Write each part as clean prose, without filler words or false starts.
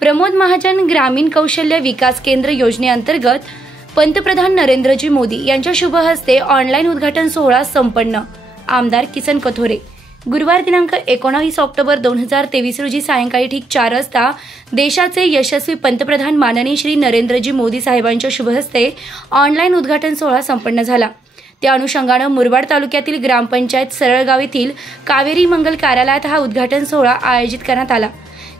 प्रमोद महाजन ग्रामीण कौशल्य विकास केंद्र योजनेअंतर्गत पंतप्रधान नरेंद्रजी मोदी यांच्या शुभ हस्ते ऑनलाईन उद्घाटन सोहळा संपन्न। आमदार किसन कथोरे। गुरुवार दिनांक 19 ऑक्टोबर 2023 रोजी सायंकाळी ठीक 4 वाजता देशाचे यशस्वी पंतप्रधान माननीय श्री नरेंद्रजी मोदी साहेबांच्या शुभ हस्ते ऑनलाईन उद्घाटन सोहळा संपन्न झाला। त्या अनुषंगाने मुरबाड तालुक्यातील ग्रामपंचायत सरळगाव येथील कावेरी मंगल कार्यालयात हा उद्घाटन सोहळा आयोजित करण्यात आला।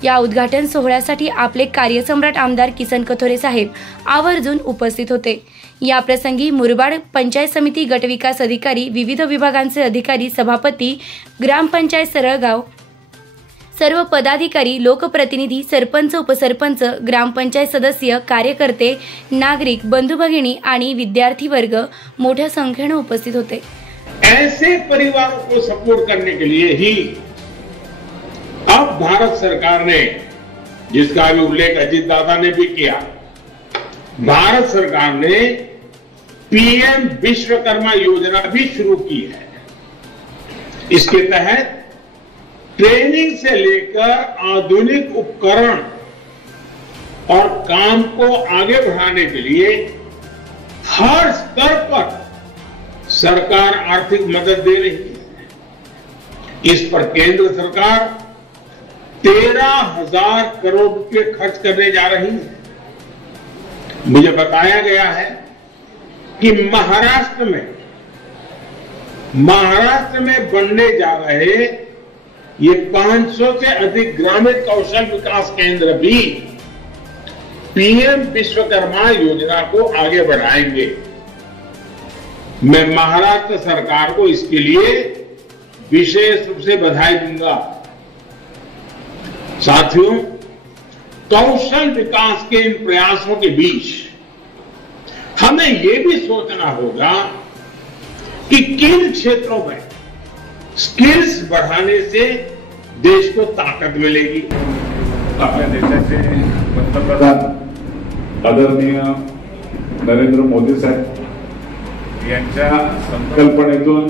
या उद्घाटन सोहळ्यासाठी आपले कार्यसम्राट आमदार किसन कथोरे साहेब आवर्जून उपस्थित होते। या प्रसंगी मुरबाड पंचायत समिती गटविकास अधिकारी, विविध विभागांचे अधिकारी, सभापती, ग्रामपंचायत सरळगाव, सर्व पदाधिकारी, लोकप्रतिनिधी, सरपंच, उपसरपंच, ग्रामपंचायत सदस्य, कार्यकर्ते, नागरिक, बंधू भगिनी आणि विद्यार्थी वर्ग मोठ्या संख्येने उपस्थित होते। ऐसे परिवारों को सपोर्ट करने के लिए ही अब भारत सरकार ने, जिसका भी उल्लेख अजीत दादा ने भी किया, भारत सरकार ने पीएम विश्वकर्मा योजना भी शुरू की है। इसके तहत ट्रेनिंग से लेकर आधुनिक उपकरण और काम को आगे बढ़ाने के लिए हर स्तर पर सरकार आर्थिक मदद दे रही है। इस पर केंद्र सरकार 13,000 करोड़ रुपए खर्च करने जा रही है। मुझे बताया गया है कि महाराष्ट्र में बनने जा रहे ये 500 से अधिक ग्रामीण कौशल विकास केंद्र भी पीएम विश्वकर्मा योजना को आगे बढ़ाएंगे। मैं महाराष्ट्र सरकार को इसके लिए विशेष रूप से बधाई दूंगा। साथियों, कौशल विकास के इन प्रयासों के बीच हमें यह भी सोचना होगा कि किन क्षेत्रों में स्किल्स बढ़ाने से देश को ताकत मिलेगी। आपल्या देशाचे पंतप्रधान आदरणीय नरेंद्र मोदी साहेब यांच्या संकल्पनेतून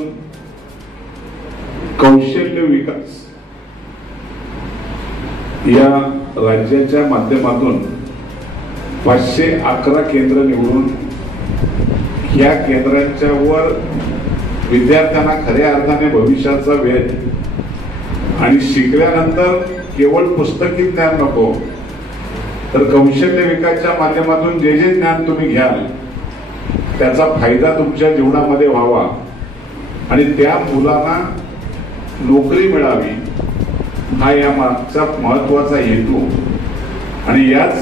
कौशल्य विकास या राज्याच्या माध्यमातून 511 केंद्र निवडून या केंद्रांच्या वर विद्यार्थ्यांना खऱ्या अर्थाने भविष्याचा वेध आणि शिकल्यानंतर केवळ पुस्तकी ज्ञान नको तर कौशल्य विकासाच्या माध्यमातून जे जे ज्ञान तुम्ही घ्याल त्याचा फायदा तुमच्या जीवनामध्ये व्हावा आणि त्या मुलांना नोकरी मिळावी हा या मागचा महत्वाचा हेतू। आणि याच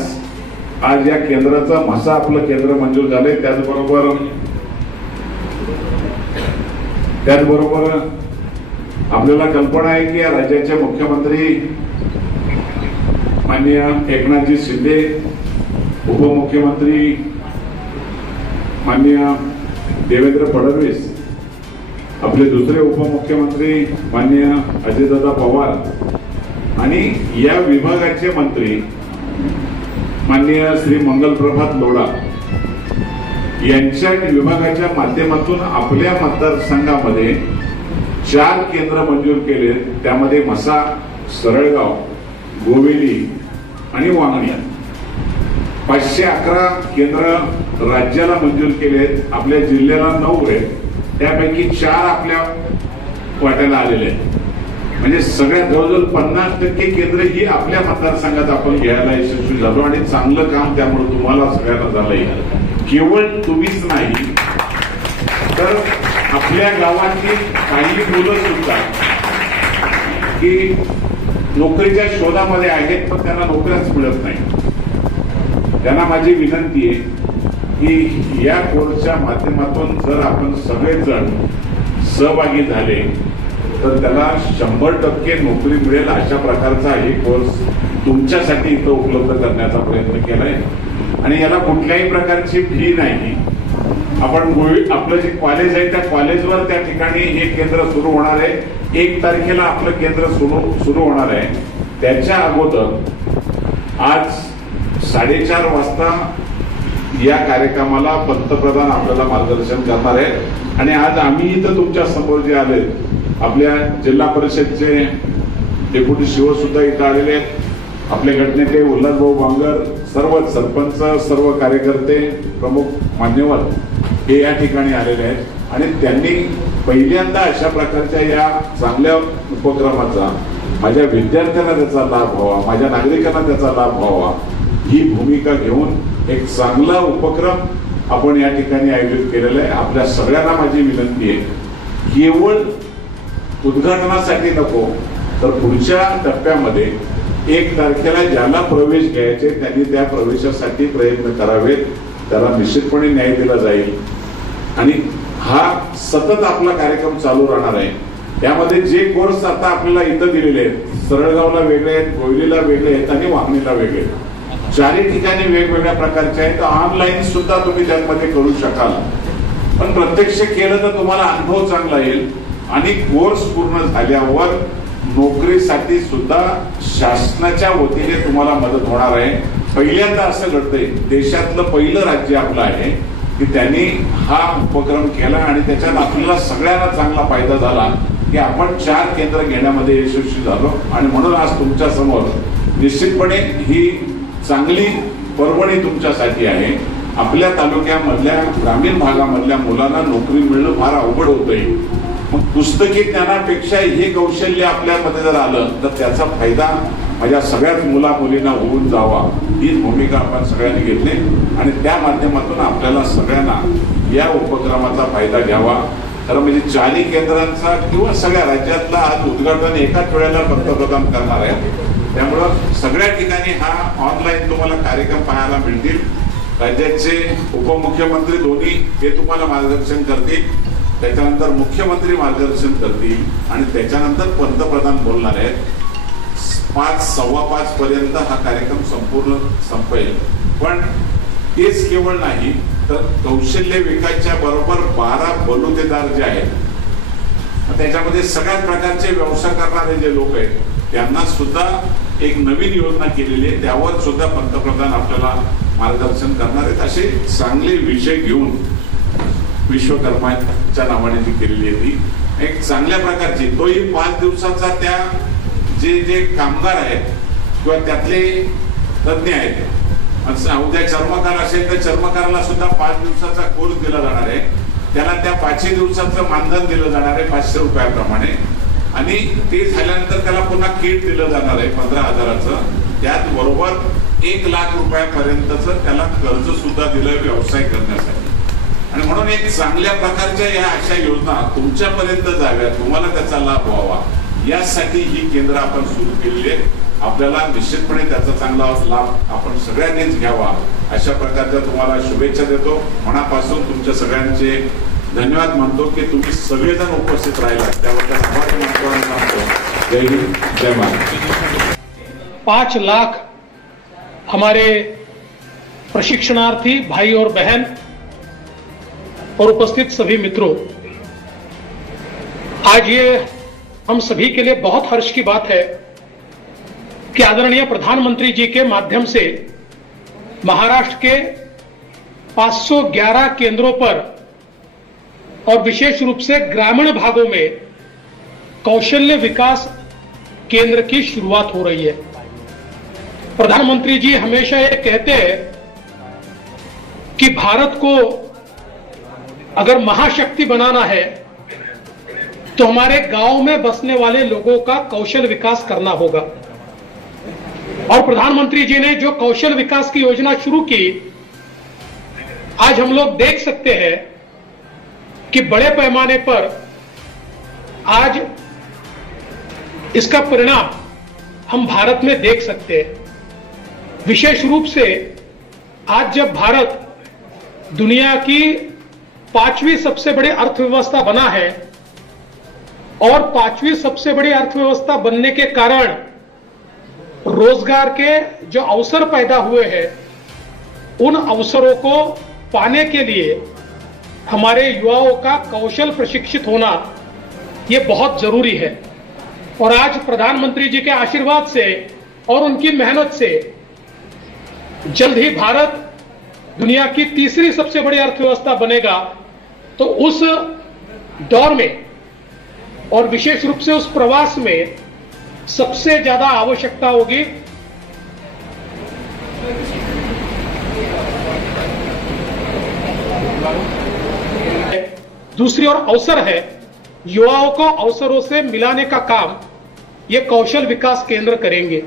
आज या केंद्राचा म्हसा आपलं केंद्र मंजूर झाले। त्याचबरोबर आपल्याला कल्पना आहे की या राज्याचे मुख्यमंत्री माननीय एकनाथजी शिंदे, उपमुख्यमंत्री माननीय देवेंद्र फडणवीस, आपले दुसरे उपमुख्यमंत्री माननीय अजितदादा पवार आणि या विभागाचे मंत्री माननीय श्री मंगलप्रभात लोढा यांच्या विभागाच्या माध्यमातून आपल्या मतदारसंघामध्ये 4 केंद्र मंजूर केले। त्यामध्ये म्हसा, सरळगाव, गोवेली आणि वांगणी 511 केंद्र राज्याला मंजूर केले। आपल्या जिल्ह्याला 9 आहेत, त्यापैकी 4 आपल्या वाट्याला आलेले आहेत। म्हणजे सगळ्यात जवळजवळ 50% केंद्र ही आपल्या मतदारसंघात आपण घ्यायला यशस्वी झालो आणि चांगलं काम त्यामुळे तुम्हाला सगळ्यांना झालंय। केवळ तुम्हीच नाही तर आपल्या गावातली काही मुलं सुद्धा की नोकरीच्या शोधामध्ये आहेत पण त्यांना नोकऱ्याच मिळत नाही। त्यांना माझी विनंती आहे की या कोर्सच्या माध्यमातून जर आपण सगळेजण सहभागी झाले तर त्याला 100% नोकरी मिळेल अशा प्रकारचा हे कोर्स तुमच्यासाठी इथं उपलब्ध करण्याचा प्रयत्न केलाय। आणि याला कुठल्याही प्रकारची फी नाही। आपण आपलं जे कॉलेज आहे त्या कॉलेजवर त्या ठिकाणी हे केंद्र सुरू होणार आहे। 1 तारखेला आपलं केंद्र सुरू होणार आहे। त्याच्या अगोदर आज 4:30 वाजता या कार्यक्रमाला पंतप्रधान आपल्याला मार्गदर्शन करणार आहे। आणि आज आम्ही इथं तुमच्या समोर जे आले, आपल्या जिल्हा परिषदचे डेप्युटी सीओ सुद्धा इथं आलेले आहेत, आपले गटनेते उल्हासभाऊ बांगर, सर्व सरपंच, सर्व कार्यकर्ते, प्रमुख मान्यवर हे या ठिकाणी आलेले आहेत आणि त्यांनी पहिल्यांदा अशा प्रकारच्या या चांगल्या उपक्रमाचा माझ्या विद्यार्थ्यांना त्याचा लाभ व्हावा, माझ्या नागरिकांना त्याचा लाभ व्हावा ही भूमिका घेऊन एक चांगला उपक्रम आपण या ठिकाणी आयोजित केलेला आहे. आपल्या सगळ्यांना माझी विनंती आहे, केवळ उद्घाटनासाठी नको तर पुढच्या टप्प्यामध्ये 1 तारखेला ज्याला प्रवेश घ्यायचे त्यांनी त्या प्रवेशासाठी प्रयत्न करावेत. त्याला निश्चितपणे न्याय दिला जाईल आणि हा सतत आपला कार्यक्रम चालू राहणार आहे. त्यामध्ये जे कोर्स आता आपल्याला इथं दिलेले आहेत, सरळगावला वेगळे आहेत, गोयलीला वेगळे आहेत आणि वांगणीला वेगळे आहेत, 4 ठिकाणी वेगवेगळ्या प्रकारचे आहेत. ऑनलाईन सुद्धा तुम्ही त्यामध्ये करू शकाल, पण प्रत्यक्ष केलं तर तुम्हाला अनुभव चांगला येईल आणि कोर्स पूर्ण झाल्यावर नोकरीसाठी सुद्धा शासनाच्या वतीने तुम्हाला मदत होणार आहे. पहिल्यांदा असं घडतंय, देशातलं पहिलं राज्य आपलं आहे की त्यांनी हा उपक्रम केला आणि त्याच्यात आपल्याला सगळ्यांना चांगला फायदा झाला की आपण 4 केंद्र घेण्यामध्ये यशस्वी झालो आणि म्हणून आज तुमच्या समोर निश्चितपणे ही चांगली पर्वणी तुमच्यासाठी आहे. आपल्या तालुक्यामधल्या ग्रामीण भागामधल्या मुलांना नोकरी मिळणं फार अवघड होतंय. मग पुस्तकी ज्ञानापेक्षा हे कौशल्य आपल्यामध्ये जर आलं तर त्याचा फायदा माझ्या सगळ्याच मुला मुलींना होऊन जावा हीच भूमिका आपण सगळ्यांनी घेतली आणि त्या माध्यमातून आपल्याला सगळ्यांना या उपक्रमाचा फायदा घ्यावा. खरं म्हणजे 4 केंद्रांचा किंवा सगळ्या राज्यातला आज उद्घाटन एकाच वेळेला पंतप्रधान करणार आहे. त्यामुळं सगळ्या ठिकाणी हा ऑनलाईन तुम्हाला कार्यक्रम पाहायला मिळतील. राज्याचे उपमुख्यमंत्री दोन्ही हे तुम्हाला मार्गदर्शन करतील, त्याच्यानंतर मुख्यमंत्री मार्गदर्शन करतील आणि त्याच्यानंतर पंतप्रधान बोलणार आहेत. 5, 5:15 पर्यंत हा कार्यक्रम संपूर्ण संपेल. पण तेच केवळ नाही तर कौशल्य विकासच्या बरोबर 12 बलुतेदार जे आहेत, त्याच्यामध्ये सगळ्याच प्रकारचे व्यवसाय करणारे जे लोक आहेत त्यांना सुद्धा एक नवीन योजना केलेली आहे, त्यावर सुद्धा पंतप्रधान आपल्याला मार्गदर्शन करणार आहेत. असे चांगले विषय घेऊन विश्वकर्माच्या नावाने जी केलेली आहे ती एक चांगल्या प्रकारची, तोही 5 दिवसाचा त्या जे कामगार आहेत किंवा त्यातले तज्ञ आहेत, उद्या चर्मकार असेल तर चर्मकाराला सुद्धा 5 दिवसाचा कोर्स दिला जाणार आहे. त्याला त्या 5 दिवसाचं मानधन दिलं जाणार आहे 500 रुपयाप्रमाणे आणि ते झाल्यानंतर त्याला पुन्हा किट दिलं जाणार आहे 15,000चं. त्याच बरोबर 1 लाख रुपयापर्यंतचं त्याला कर्ज सुद्धा दिलं व्यवसाय करण्यासाठी. आणि म्हणून एक चांगल्या प्रकारच्या या अशा योजना तुमच्यापर्यंत जाव्यात, तुम्हाला त्याचा लाभ व्हावा यासाठी ही केंद्र आपण सुरू केलेली आहे. आपल्याला निश्चितपणे त्याचा चांगला लाभ आपण सगळ्यांनीच घ्यावा अशा प्रकारच्या तुम्हाला शुभेच्छा देतो. मनापासून तुमच्या सगळ्यांचे धन्यवाद मानतो की तुम्ही सगळेजण उपस्थित राहिला त्याबद्दल आभार मानतो. जय हिंद, जय महाराष्ट्र. 5 लाख हमारे प्रशिक्षणार्थी भाई और बहन और उपस्थित सभी मित्रों, आज ये हम सभी के लिए बहुत हर्ष की बात है कि आदरणीय प्रधानमंत्री जी के माध्यम से महाराष्ट्र के 511 केंद्रों पर और विशेष रूप से ग्रामीण भागों में कौशल्य विकास केंद्र की शुरुआत हो रही है. प्रधानमंत्री जी हमेशा ये कहते हैं कि भारत को अगर महाशक्ति बनाना है तो हमारे गांव में बसने वाले लोगों का कौशल विकास करना होगा. और प्रधानमंत्री जी ने जो कौशल विकास की योजना शुरू की, आज हम लोग देख सकते हैं कि बड़े पैमाने पर आज इसका परिणाम हम भारत में देख सकते हैं. विशेष रूप से आज जब भारत दुनिया की 5वीं सबसे बड़ी अर्थव्यवस्था बना है और 5वीं सबसे बड़ी अर्थव्यवस्था बनने के कारण रोजगार के जो अवसर पैदा हुए हैं, उन अवसरों को पाने के लिए हमारे युवाओं का कौशल प्रशिक्षित होना ये बहुत जरूरी है. और आज प्रधानमंत्री जी के आशीर्वाद से और उनकी मेहनत से जल्द ही भारत दुनिया की 3री सबसे बड़ी अर्थव्यवस्था बनेगा. तो उस दौर में और विशेष रूप से उस प्रवास में सबसे ज्यादा आवश्यकता होगी दूसरी ओर अवसर है, युवाओं को अवसरों से मिलाने का काम ये कौशल विकास केंद्र करेंगे।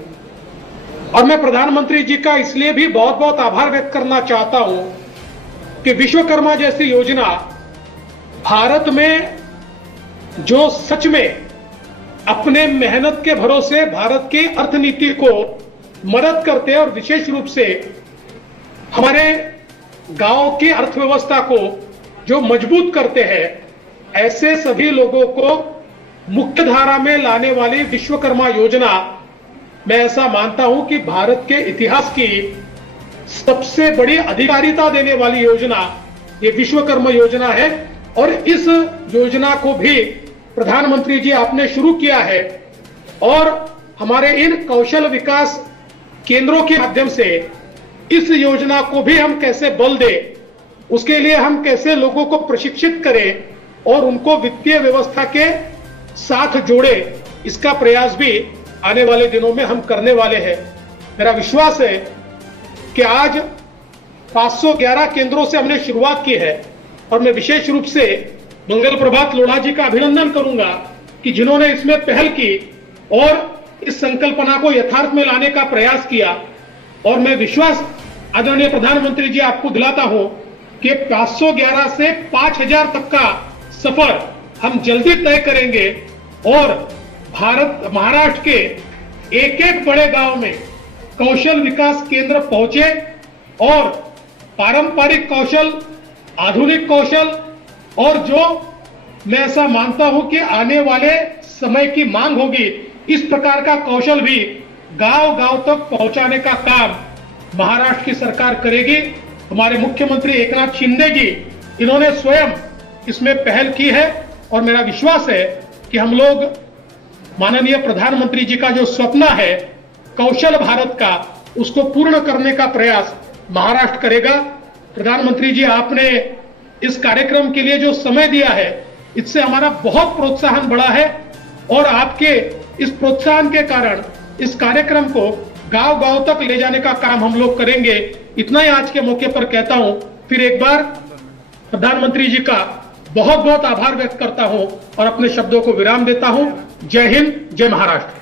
और मैं प्रधानमंत्री जी का इसलिए भी बहुत बहुत आभार व्यक्त करना चाहता हूं कि विश्वकर्मा जैसी योजना भारत में जो सच में अपने मेहनत के भरोसे भारत की अर्थनीति को मदद करते हैं और विशेष रूप से हमारे गांव की अर्थव्यवस्था को जो मजबूत करते हैं, ऐसे सभी लोगों को मुख्य धारा में लाने वाली विश्वकर्मा योजना, मैं ऐसा मानता हूं कि भारत के इतिहास की सबसे बड़ी अधिकारिता देने वाली योजना ये विश्वकर्मा योजना है। और इस योजना को भी प्रधानमंत्री जी आपने शुरू किया है और हमारे इन कौशल विकास केंद्रों के माध्यम से इस योजना को भी हम कैसे बल दें, उसके लिए हम कैसे लोगों को प्रशिक्षित करें और उनको वित्तीय व्यवस्था के साथ जोड़े, इसका प्रयास भी आने वाले दिनों में हम करने वाले हैं। मेरा विश्वास है कि आज 511 केंद्रों से हमने शुरुआत की है और मैं विशेष रूप से मंगल प्रभात लोढ़ा जी का अभिनंदन करूंगा कि जिन्होंने इसमें पहल की और इस संकल्पना को यथार्थ में लाने का प्रयास किया। और मैं विश्वास आदरणीय प्रधानमंत्री जी आपको दिलाता हूं कि 511 से 5000 तक का सफर हम जल्दी तय करेंगे और महाराष्ट्र के एक एक बड़े गांव में कौशल विकास केंद्र पहुंचे और पारंपरिक कौशल, आधुनिक कौशल और जो मैं ऐसा मानता हूं कि आने वाले समय की मांग होगी, इस प्रकार का कौशल भी गांव गांव तक पहुंचाने का काम महाराष्ट्र की सरकार करेगी। हमारे मुख्यमंत्री एकनाथ शिंदे जी, इन्होंने स्वयं इसमें पहल की है और मेरा विश्वास है कि हम लोग माननीय प्रधानमंत्री जी का जो सपना है कौशल भारत का, उसको पूर्ण करने का प्रयास महाराष्ट्र करेगा। प्रधानमंत्री जी, आपने इस कार्यक्रम के लिए जो समय दिया है, इससे हमारा बहुत प्रोत्साहन बढ़ा है और आपके इस प्रोत्साहन के कारण इस कार्यक्रम को गांव गांव तक ले जाने का काम हम लोग करेंगे। इतना ही आज के मौके पर कहता हूं। फिर एक बार प्रधानमंत्री जी का बहुत बहुत आभार व्यक्त करता हूं और अपने शब्दों को विराम देता हूं। जय हिंद, जय महाराष्ट्र।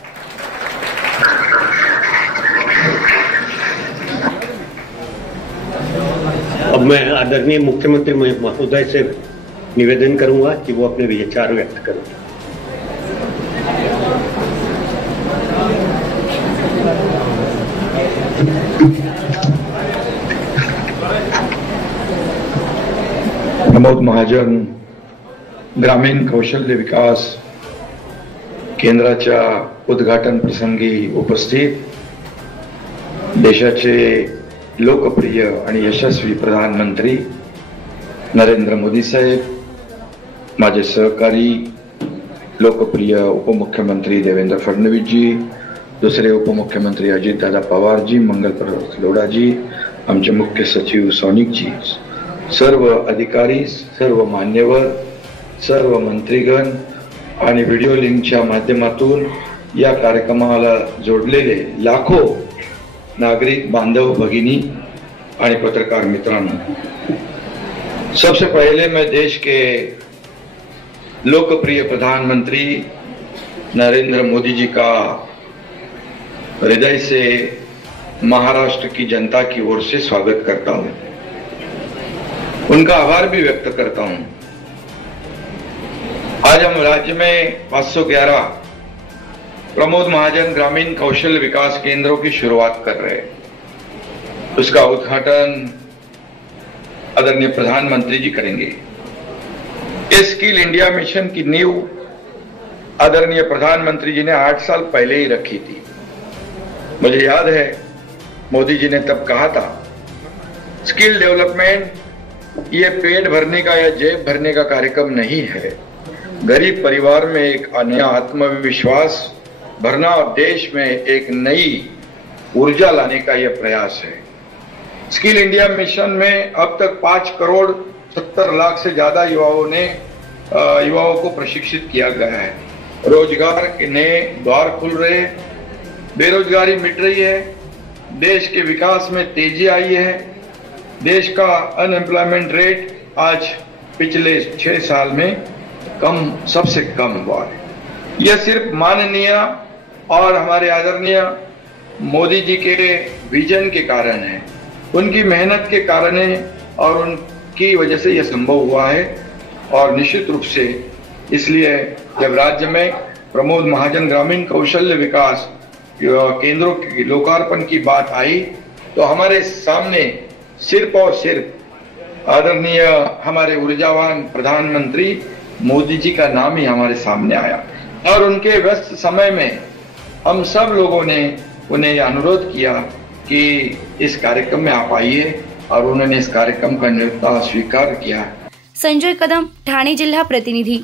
अब मैं आदरणीय मुख्यमंत्री महोदय से निवेदन करूंगा कि वो अपने विचार व्यक्त करें। प्रमोद महाजन ग्रामीण कौशल्य विकास केंद्राच्या उद्घाटन प्रसंगी उपस्थित, देशाचे लोकप्रिय आणि यशस्वी प्रधानमंत्री नरेंद्र मोदी साहेब, माझे सहकारी लोकप्रिय उपमुख्यमंत्री देवेंद्र फडणवीस जी, दुसरे उपमुख्यमंत्री अजितदादा पवार जी, मंगल प्रभात लोढ़ा जी, आमचे मुख्य सचिव सौनिक जी, सर्व अधिकारी, सर्व मान्यवर, सर्व मंत्रीगण आणि व्हिडिओ लिंकच्या माध्यमातून या कार्यक्रमाला जोडलेले लाखो नागरिक बांधव, भगिनी आणि पत्रकार मित्रांनो, सबसे पहले मैं देश के लोकप्रिय प्रधानमंत्री नरेंद्र मोदी जी का हृदय से महाराष्ट्र की जनता की ओर से स्वागत करता हूं, उनका आभार भी व्यक्त करता हूं। आज हम राज्य में 511 प्रमोद महाजन ग्रामीण कौशल विकास केंद्रों की शुरुआत कर रहे हैं। उसका उद्घाटन आदरणीय प्रधानमंत्री जी करेंगे। इस स्किल इंडिया मिशन की नींव आदरणीय प्रधानमंत्री जी ने 8 साल पहले ही रखी थी। मुझे याद है मोदी जी ने तब कहा था, स्किल डेवलपमेंट ये पेट भरने का या जेब भरने का कार्यक्रम नहीं है, गरीब परिवार में एक नया आत्मविश्वास भरना और देश में एक नई ऊर्जा लाने का यह प्रयास है। स्किल इंडिया मिशन में अब तक 5 करोड़ 70 लाख से ज्यादा युवाओं को प्रशिक्षित किया गया है। रोजगार के नए द्वार खुल रहे, बेरोजगारी मिट रही है, देश के विकास में तेजी आई है, देश का अनएम्प्लॉयमेंट रेट आज पिछले 6 साल में सबसे कम हुआ है। यह सिर्फ माननीय और हमारे आदरणीय मोदी जी के विजन के कारण है, उनकी मेहनत के कारण है और उनकी वजह से यह संभव हुआ है। और निश्चित रूप से इसलिए जब राज्य में प्रमोद महाजन ग्रामीण कौशल्य विकास केंद्रों के लोकार्पण की बात आई तो हमारे सामने सिर्फ और सिर्फ आदरणीय हमारे ऊर्जावान प्रधानमंत्री मोदी जी का नाम ही हमारे सामने आया और उनके व्यस्त समय में हम सब लोगों ने उन्हें यह अनुरोध किया कि इस कार्यक्रम में आप आइए और उन्होंने इस कार्यक्रम का न्योता स्वीकार किया। संजय कदम, ठाणे जिल्हा प्रतिनिधी।